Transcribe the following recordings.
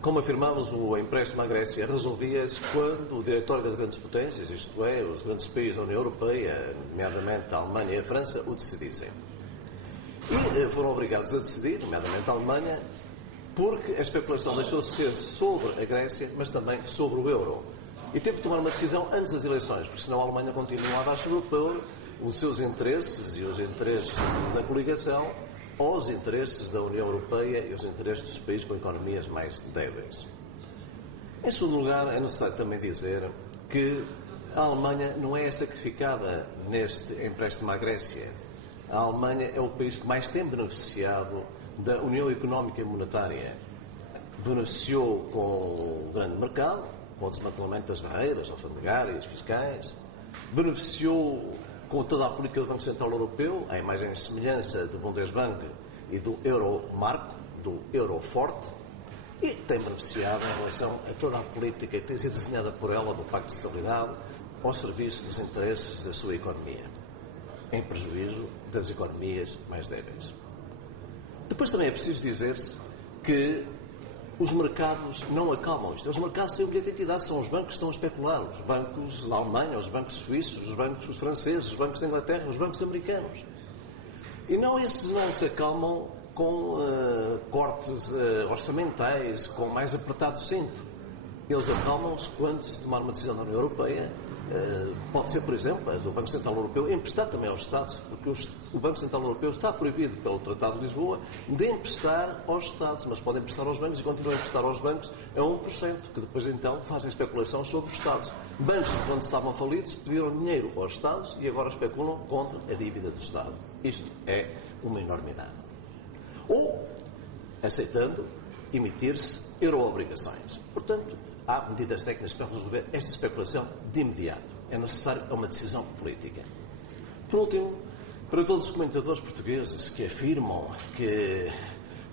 Como afirmamos, o empréstimo à Grécia resolvia-se quando o diretório das grandes potências, isto é, os grandes países da União Europeia, nomeadamente a Alemanha e a França, o decidissem. E foram obrigados a decidir, nomeadamente a Alemanha, porque a especulação deixou de ser sobre a Grécia, mas também sobre o euro. E teve de tomar uma decisão antes das eleições, porque senão a Alemanha continuava a sobrepor os seus interesses e os interesses da coligação aos interesses da União Europeia e os interesses dos países com economias mais débeis. Em segundo lugar, é necessário também dizer que a Alemanha não é sacrificada neste empréstimo à Grécia. A Alemanha é o país que mais tem beneficiado da União Económica e Monetária. Beneficiou com o grande mercado, com o desmantelamento das barreiras alfandegárias, fiscais, beneficiou com toda a política do Banco Central Europeu, a imagem e semelhança do Bundesbank e do Euromarco, do Euro Forte, e tem beneficiado em relação a toda a política que tem sido desenhada por ela do Pacto de Estabilidade ao serviço dos interesses da sua economia, em prejuízo das economias mais débeis. Depois também é preciso dizer-se que os mercados não acalmam isto. Os mercados têm um bilhete de identidade, são os bancos que estão a especular. Os bancos da Alemanha, os bancos suíços, os bancos franceses, os bancos da Inglaterra, os bancos americanos. E não esses não se acalmam com cortes orçamentais, com mais apertado cinto. Eles acalmam-se quando se tomar uma decisão da União Europeia. Pode ser, por exemplo, a do Banco Central Europeu, emprestar também aos Estados, porque o Banco Central Europeu está proibido pelo Tratado de Lisboa de emprestar aos Estados, mas pode emprestar aos bancos e continua a emprestar aos bancos a 1%, que depois então fazem especulação sobre os Estados. Bancos que, quando estavam falidos, pediram dinheiro aos Estados e agora especulam contra a dívida do Estado. Isto é uma enormidade. Ou, aceitando, emitir-se euroobrigações. Portanto, há medidas técnicas para resolver esta especulação de imediato. É necessário uma decisão política. Por último, para todos os comentadores portugueses que afirmam que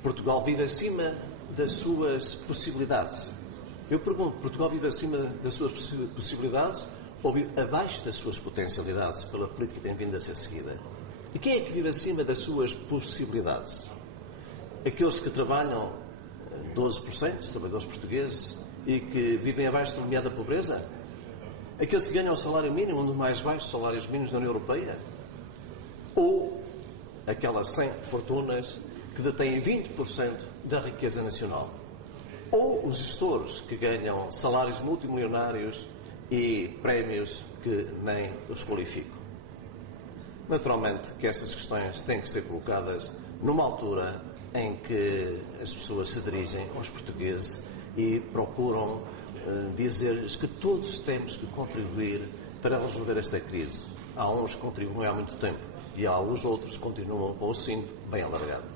Portugal vive acima das suas possibilidades, eu pergunto, Portugal vive acima das suas possibilidades ou vive abaixo das suas potencialidades pela política que tem vindo a ser seguida? E quem é que vive acima das suas possibilidades? Aqueles que trabalham 12%, os trabalhadores portugueses, e que vivem abaixo do limiar da pobreza? Aqueles que ganham o salário mínimo, um dos mais baixos salários mínimos da União Europeia? Ou aquelas 100 fortunas que detêm 20% da riqueza nacional? Ou os gestores que ganham salários multimilionários e prémios que nem os qualificam? Naturalmente que estas questões têm que ser colocadas numa altura em que as pessoas se dirigem aos portugueses e procuram dizer-lhes que todos temos que contribuir para resolver esta crise. Há uns que contribuem há muito tempo e há os outros que continuam com o cinto bem alargado.